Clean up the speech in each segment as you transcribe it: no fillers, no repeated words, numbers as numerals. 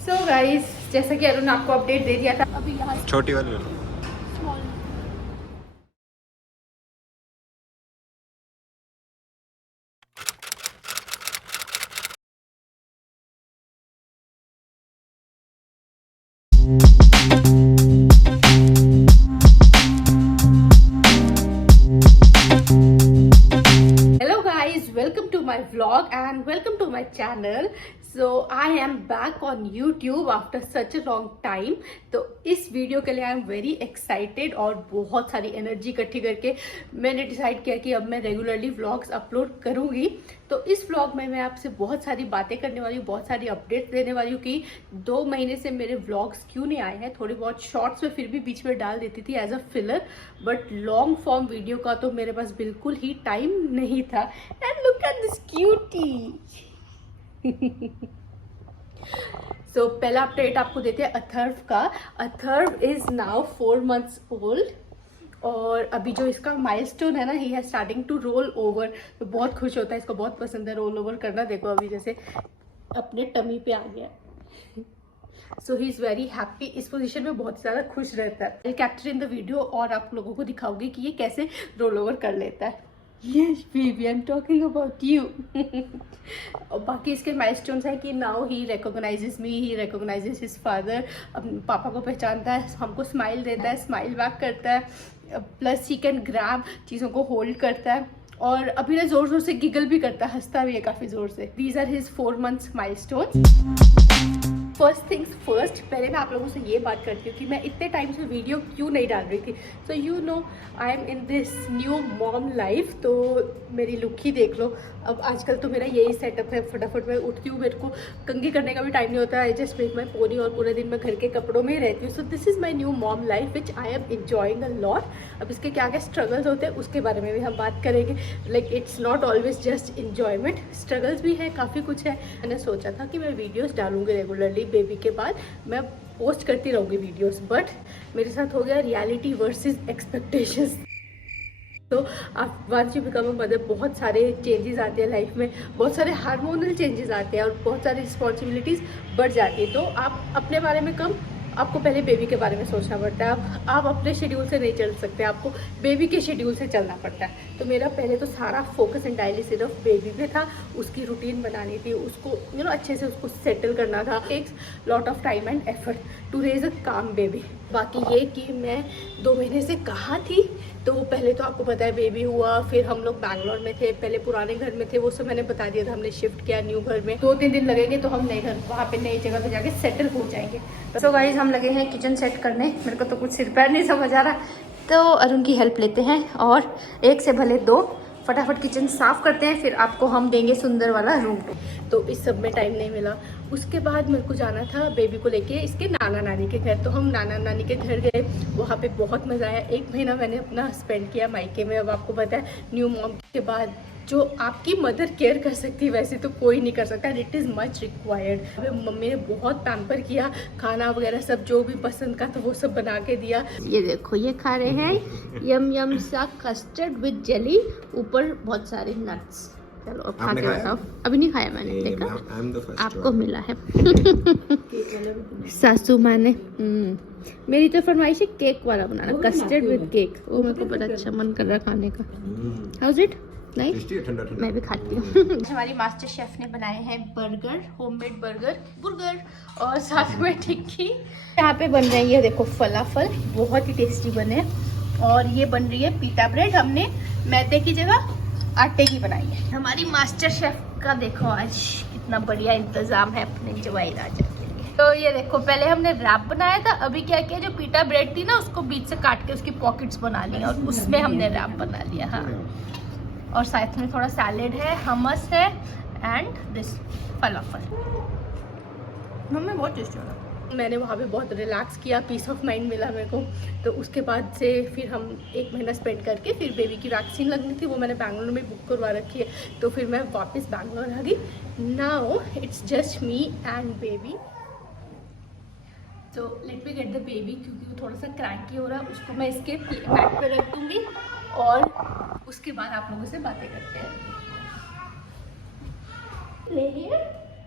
So guys, जैसा कि अरुण आपको अपडेट दे दिया था, अभी यहाँ छोटी वाली small Hello guys, welcome to my vlog and welcome to my channel. So I am back on YouTube after such a long time. तो इस वीडियो के लिए आई एम वेरी एक्साइटेड और बहुत सारी एनर्जी इकट्ठी करके मैंने डिसाइड किया कि अब मैं रेगुलरली व्लॉग्स अपलोड करूंगी। तो इस व्लॉग में मैं आपसे बहुत सारी बातें करने वाली हूँ, बहुत सारी अपडेट्स देने वाली हूँ कि 2 महीने से मेरे व्लॉग्स क्यों नहीं आए हैं। थोड़ी बहुत शॉर्ट्स में फिर भी बीच में डाल देती थी as a filler, but long form video का तो मेरे पास बिल्कुल ही टाइम नहीं था। And look at this cutie. So पहला अपडेट आपको देते हैं अथर्व का। Atharv is now 4 months old और अभी जो इसका माइलस्टोन है ना, ही है स्टार्टिंग टू रोल ओवर। तो बहुत खुश होता है, इसको बहुत पसंद है रोल ओवर करना। देखो अभी जैसे अपने टमी पे आ गया। सो ही इज वेरी हैप्पी। इस पोजीशन में बहुत ज़्यादा खुश रहता है। आई कैप्चर इन द वीडियो और आप लोगों को दिखाऊंगी कि ये कैसे रोल ओवर कर लेता है। Yes, baby, I'm talking about you. और बाकी इसके माइलस्टोन्स है कि now he recognises me, he recognises his father. अब पापा को पहचानता है, हमको स्माइल देता है, स्माइल बैक करता है, प्लस ही कैन ग्रैब, चीज़ों को होल्ड करता है और अभी ना जोर जोर से गिगल भी करता है, हंसता भी है काफ़ी जोर से। These are his 4 months milestones. First things first, पहले मैं आप लोगों से ये बात करती हूँ कि मैं इतने टाइम से वीडियो क्यों नहीं डाल रही थी। So you know I am in this new mom life. तो मेरी लुक ही देख लो। अब आजकल तो मेरा यही सेटअप है, फटाफट मैं उठती हूँ, मेरे को कंघी करने का भी टाइम नहीं होता। I just make my pony और पूरे दिन मैं घर के कपड़ों में ही रहती हूँ। So this is my new mom life which I am enjoying a lot. अब इसके क्या क्या स्ट्रगल्स होते हैं उसके बारे में भी हम बात करेंगे। Like it's not always just enjoyment, struggles भी है, काफ़ी कुछ है। मैंने सोचा था कि मैं वीडियोज़ डालूंगी रेगुलरली, बेबी के बाद मैं पोस्ट करती रहूँगी वीडियोस, बट मेरे साथ हो गया रियलिटी वर्सेस एक्सपेक्टेशंस। तो आप once you become a mother, बहुत सारे चेंजेस आते हैं लाइफ में, बहुत सारे हार्मोनल चेंजेस आते हैं और बहुत सारी रिस्पॉन्सिबिलिटीज़ बढ़ जाती है। तो आप अपने बारे में कम, आपको पहले बेबी के बारे में सोचना पड़ता है। आप अपने शेड्यूल से नहीं चल सकते, आपको बेबी के शेड्यूल से चलना पड़ता है। तो मेरा पहले तो सारा फोकस एंटायरली सिर्फ बेबी पे था। उसकी रूटीन बनानी थी, उसको अच्छे से उसको सेटल करना था। Takes lot of time and effort to raise a calm baby. बाकी ये कि मैं 2 महीने से कहाँ थी, तो पहले तो आपको पता है बेबी हुआ, फिर हम लोग बैंगलोर में थे, पहले पुराने घर में थे, वो सब मैंने बता दिया था। हमने शिफ्ट किया न्यू घर में, 2-3 दिन लगेंगे तो हम नए घर, वहाँ पे नई जगह पे जाके सेटल हो जाएंगे। सो गाइस, हम लगे हैं किचन सेट करने। मेरे को तो कुछ सिर पैर नहीं समझ आ रहा, तो अरुण की हेल्प लेते हैं और एक से भले 2 फटाफट किचन साफ करते हैं, फिर आपको हम देंगे सुंदर वाला रूम। तो इस सब में टाइम नहीं मिला। उसके बाद मेरे को जाना था बेबी को लेके इसके नाना नानी के घर। तो हम नाना नानी के घर गए, वहाँ पे बहुत मज़ा आया। 1 महीना मैंने अपना स्पेंड किया मायके में। अब आपको पता है न्यू मॉम के बाद जो आपकी मदर केयर कर सकती है वैसे तो कोई नहीं कर सकता। It is much required. Mummy ने बहुत पैम्पर किया, खाना वगैरह सब जो भी पसंद का तो वो सब बना के दिया। ये देखो, ये खा रहे हैं यम यम सा कस्टर्ड विद जेली, ऊपर बहुत सारे नट्स। चलो अब खा के बताओ। अभी नहीं खाया मैंने, देखा आपको मिला है। सासू माँ ने मेरी तो फरमाइश है केक वाला बनाना, कस्टर्ड विद केक। वो मेरे को बड़ा अच्छा मन कर रहा है खाने का। How's it? नहीं, मैं भी खाती हूँ। हमारी मास्टर शेफ ने बनाए हैं बर्गर, होममेड बर्गर और साथ में टिक्की। यहाँ पे बन रही है देखो फलाफल, बहुत ही टेस्टी बने। और ये बन रही है पीटा ब्रेड, हमने मैदे की जगह आटे की बनाई है। हमारी मास्टर शेफ का देखो आज कितना बढ़िया इंतजाम है अपने जवाई राजा के लिए। तो ये देखो, पहले हमने रैप बनाया था, अभी क्या किया, जो पीटा ब्रेड थी ना उसको बीच से काट के उसकी पॉकेट्स बना ली और उसमें हमने रैप बना लिया। हाँ, और साथ में थोड़ा सैलेड है, हमस है एंड दिस फलाफल। मम्मी बहुत टेस्टी हो रहा। मैंने वहाँ पे बहुत रिलैक्स किया, पीस ऑफ माइंड मिला मेरे को। तो उसके बाद से फिर हम 1 महीना स्पेंड करके फिर बेबी की वैक्सीन लगनी थी, वो मैंने बैंगलोर में बुक करवा रखी है। तो फिर मैं वापस बैंगलोर आ गई। Now it's just me and baby. तो let me get the baby, क्योंकि वो थोड़ा सा क्रैंकी हो रहा है। उसको मैं इसके बैक पे रख दूँगी और उसके बाद आप लोगों से बातें करते हैं। Play here,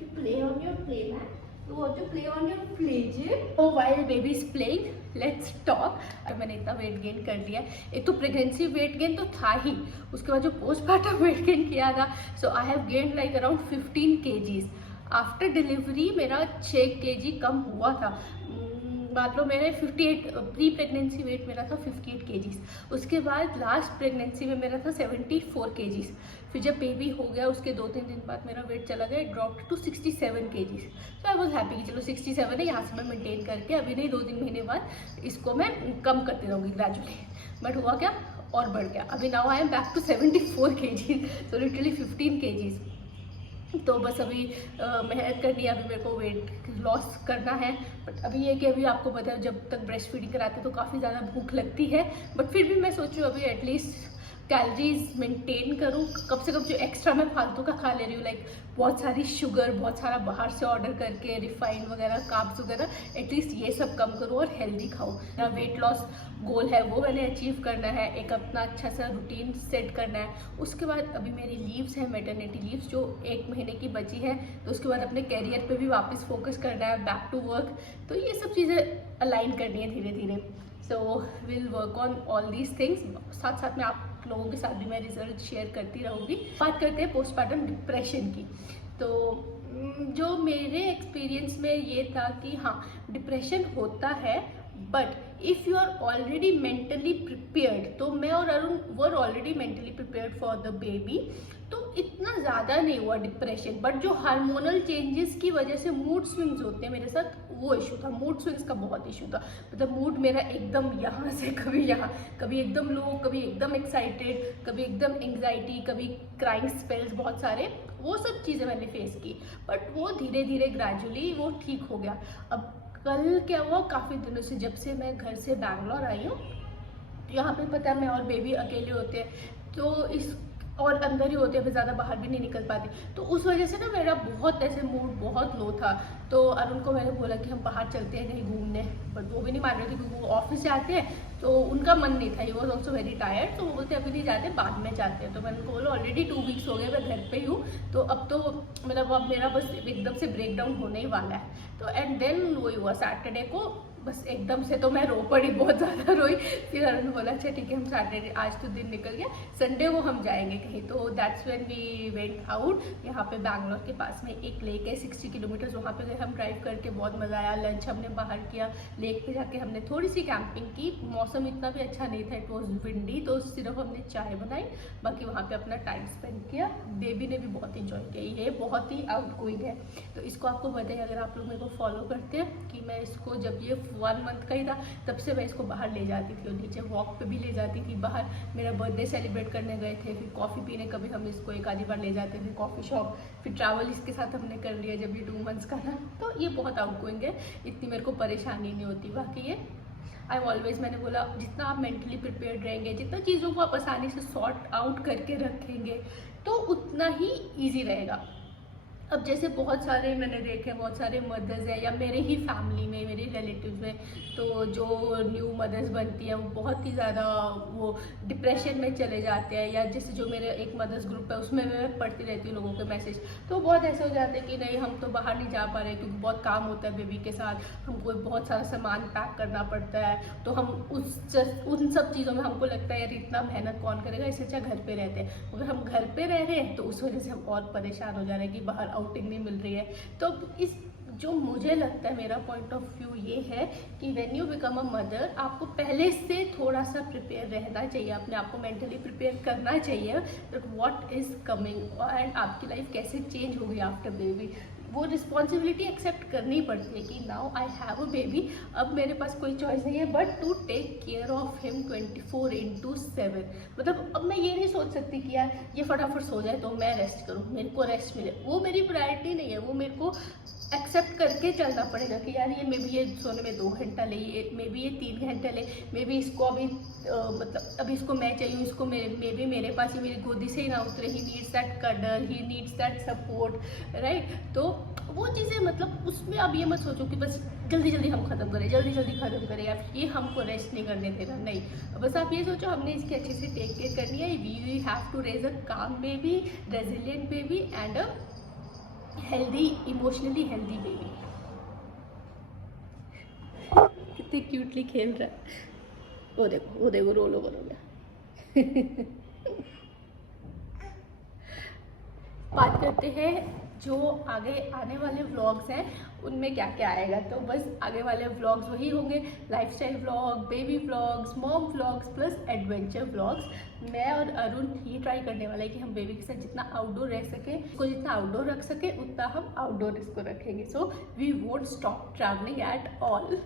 you play on your play mat. You want to play on your play gym? So while baby is playing, let's talk. मैंने इतना वेट गेन कर लिया है. एक तो प्रेगनेंसी वेट गेन तो था ही, उसके बाद जो पोस्टमार्टम वेट गेन किया था, so I have gain like around 15 kgs. After delivery मेरा 6 kg कम हुआ था. मतलब मैंने 58 प्री प्रेगनेंसी वेट मेरा था 58 kgs. उसके बाद लास्ट प्रेगनेंसी में मेरा था 74 kgs. फिर जब बेबी हो गया उसके 2-3 दिन बाद मेरा वेट चला गया, ड्रॉप टू 67 kgs. तो आई वॉज हैप्पी कि चलो 67 है, यहाँ से मैं मेंटेन करके अभी नहीं 2-3 महीने बाद इसको मैं कम करती रहूँगी ग्रेजुअली. बट हुआ क्या, और बढ़ गया. अभी now I am back to 74 kgs. तो लिटरली 15 kgs. तो बस अभी मेहनत करनी है. अभी मेरे को वेट लॉस करना है. बट अभी ये कि अभी आपको पता है जब तक ब्रेस्ट फीडिंग कराते हैं तो काफ़ी ज़्यादा भूख लगती है. बट फिर भी मैं सोचूँ अभी एटलीस्ट कैलोरीज मेंटेन करूँ. कम से कम जो एक्स्ट्रा मैं फालतू का खा ले रही हूँ, लाइक बहुत सारी शुगर, बहुत सारा बाहर से ऑर्डर करके रिफाइंड वगैरह, कार्ब्स वगैरह, एटलीस्ट ये सब कम करूँ और हेल्दी खाऊँ. मेरा वेट लॉस गोल है वो मैंने अचीव करना है. एक अपना अच्छा सा रूटीन सेट करना है. उसके बाद अभी मेरी लीव्स हैं, मैटरनिटी लीव्स जो 1 महीने की बची है. तो उसके बाद अपने कैरियर पे भी वापस फोकस करना है, बैक टू वर्क. तो ये सब चीज़ें अलाइन करनी है धीरे धीरे. So will work on all these things. साथ साथ में आप लोगों के साथ भी मैं रिजल्ट शेयर करती रहूँगी. बात करते हैं पोस्टमार्टम डिप्रेशन की. तो जो मेरे एक्सपीरियंस में ये था कि हाँ, डिप्रेशन होता है, but if you are already mentally prepared, तो मैं और Arun were already mentally prepared for the baby, तो इतना ज़्यादा नहीं हुआ डिप्रेशन. बट जो हार्मोनल चेंजेस की वजह से मूड स्विंग्स होते हैं मेरे साथ, वो इशू था. मूड स्विंग्स का बहुत इशू था. मतलब मूड मेरा एकदम यहाँ से कभी यहाँ, कभी एकदम लो, कभी एकदम एक्साइटेड, कभी एकदम एंग्जाइटी, कभी क्राइंग स्पेल्स बहुत सारे. वो सब चीज़ें मैंने फेस की. बट वो धीरे धीरे ग्रेजुअली वो ठीक हो गया. अब कल क्या हुआ, काफ़ी दिनों से जब से मैं घर से बैंगलोर आई हूँ, यहाँ पे पता है मैं और बेबी अकेले होते हैं, तो इस और अंदर ही होते हैं, ज़्यादा बाहर भी नहीं निकल पाती. तो उस वजह से ना मेरा बहुत ऐसे मूड बहुत लो था. तो अरुण को मैंने बोला कि हम बाहर चलते हैं कहीं घूमने, बट वो भी नहीं मान रहे थे क्योंकि वो ऑफिस जाते हैं, तो उनका मन नहीं था. He was also very tired. तो वो बोलते अभी नहीं जाते, बाद में जाते हैं. तो मैंने उनको बोला ऑलरेडी 2 वीक्स हो गए मैं घर पे ही हूँ, तो अब तो मतलब अब मेरा बस एकदम से ब्रेक डाउन होने ही वाला है. तो एंड देन वही हुआ सैटरडे को, बस एकदम से तो मैं रो पड़ी, बहुत ज़्यादा रोई. फिर अरुण बोला अच्छा ठीक है हम सैटरडे, आज तो दिन निकल गया, संडे को हम जाएंगे कहीं. तो that's when we went out. यहाँ पे बैंगलोर के पास में एक लेक है 60 किलोमीटर, वहाँ पे गए हम ड्राइव करके. बहुत मज़ा आया. लंच हमने बाहर किया, लेक पे जाके हमने थोड़ी सी कैंपिंग की. मौसम इतना भी अच्छा नहीं था, इट वॉज विंडी, तो सिर्फ हमने चाय बनाई, बाकी वहाँ पे अपना टाइम स्पेंड किया. बेबी ने भी बहुत इंजॉय किया. ये बहुत ही आउटगोइंग है. तो इसको आपको बताइए, अगर आप लोग मेरे को फॉलो करते हैं, कि मैं इसको जब ये 1 मंथ का ही था तब से मैं इसको बाहर ले जाती थी, और नीचे वॉक पे भी ले जाती थी. बाहर मेरा बर्थडे सेलिब्रेट करने गए थे, फिर कॉफ़ी पीने कभी हम इसको एक आधी बार ले जाते थे कॉफ़ी शॉप. फिर ट्रैवल इसके साथ हमने कर लिया जब ये 2 मंथ्स का था. तो ये बहुत आउटगोइंग है, इतनी मेरे को परेशानी नहीं होती. बाकी ये आई ऑलवेज, मैंने बोला जितना आप मेंटली प्रिपेयर्ड रहेंगे, जितना चीज़ों को आप आसानी से सॉर्ट आउट करके रखेंगे, तो उतना ही ईजी रहेगा. अब जैसे बहुत सारे मैंने देखे, बहुत सारे मदर्स हैं, या मेरे ही फैमिली में, मेरे रिलेटिव्स में, तो जो न्यू मदर्स बनती हैं वो बहुत ही ज़्यादा वो डिप्रेशन में चले जाते हैं. या जैसे जो मेरे एक मदर्स ग्रुप है उसमें मैं पढ़ती रहती हूँ लोगों के मैसेज, तो बहुत ऐसे हो जाते हैं कि नहीं हम तो बाहर नहीं जा पा रहे क्योंकि बहुत काम होता है बेबी के साथ, हमको बहुत सारा सामान पैक करना पड़ता है. तो हम उन सब चीज़ों में हमको लगता है यार इतना मेहनत कौन करेगा, इससे अच्छा घर पे रहते हैं. अगर हम घर पे रह रहे हैं तो उस वजह से हम और परेशान हो जा रहे हैं कि बाहर आउटिंग नहीं मिल रही है. तो इस जो मुझे लगता है, मेरा पॉइंट ऑफ व्यू ये है कि when you become a mother, आपको पहले से थोड़ा सा प्रिपेयर रहना चाहिए, अपने आप को मेंटली प्रिपेयर करना चाहिए that what is coming, and आपकी लाइफ कैसे चेंज होगी आफ्टर बेबी. वो रिस्पॉन्सिबिलिटी एक्सेप्ट करनी पड़ती है कि now I have a baby, अब मेरे पास कोई चॉइस नहीं है but to take care of him 24/7. मतलब अब मैं ये नहीं सोच सकती कि यार ये फटाफट सो जाए तो मैं रेस्ट करूँ, मेरे को रेस्ट मिले. वो मेरी प्रायोरिटी नहीं है. वो मेरे को एक्सेप्ट करके चलना पड़ेगा कि यार ये मे बी ये सोने में 2 घंटा ले, मे बी ये 3 घंटे ले, मे बी इसको अभी मतलब अभी इसको मैं चाहिए, इसको मे बी मेरे पास ही मेरी गोदी से ही ना उतरे. He needs that cuddle, he needs that support, right. तो वो चीज़ें मतलब उसमें आप ये मत सोचो कि बस जल्दी जल्दी हम ख़त्म करें, जल्दी जल्दी ख़त्म करें, या ये हमको रेस्ट नहीं करने देना. नहीं, बस आप ये सोचो हमने इसकी अच्छे से टेक केयर करनी है. We have to raise a calm baby, resilient baby and a healthy, emotionally healthy baby. कितने क्यूटली खेल रहा है। वो देखो रोल ओवर हो गया। बात करते हैं जो आगे आने वाले व्लॉग्स हैं उनमें क्या क्या आएगा। तो बस आगे वाले व्लॉग्स वही होंगे, lifestyle vlog, baby vlogs, mom vlogs plus adventure vlogs. मैं और अरुण ये ट्राई करने वाले हैं कि हम बेबी के साथ जितना आउटडोर रह सके, इसको जितना आउटडोर रख सके उतना हम आउटडोर इसको रखेंगे। So we won't stop travelling at all.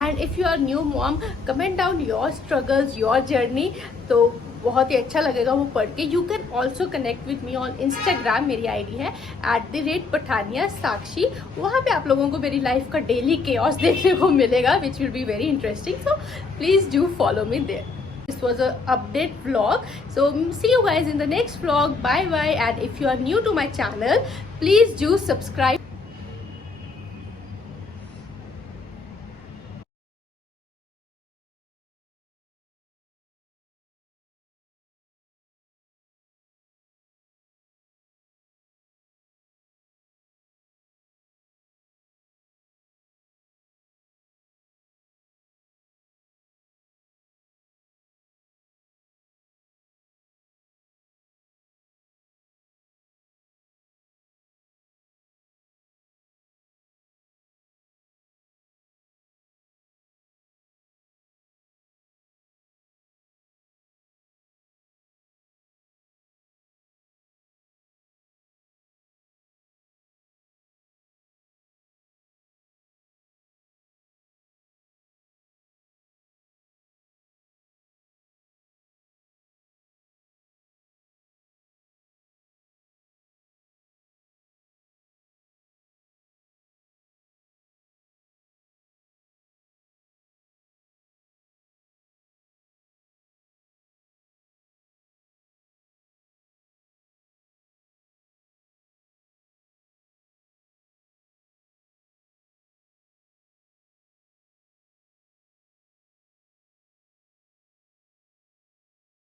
And if you are new mom, comment down your struggles, your journey. तो बहुत ही अच्छा लगेगा वो पढ़ के। You can also connect with me on Instagram, मेरी आईडी है @पठानिया_साक्षी। वहाँ पे आप लोगों को मेरी लाइफ का डेली केओस देखने को मिलेगा, which will be very interesting. So please do follow me there. This was an update vlog. So see you guys in the next vlog. Bye bye. And if you are new to my channel, please do subscribe.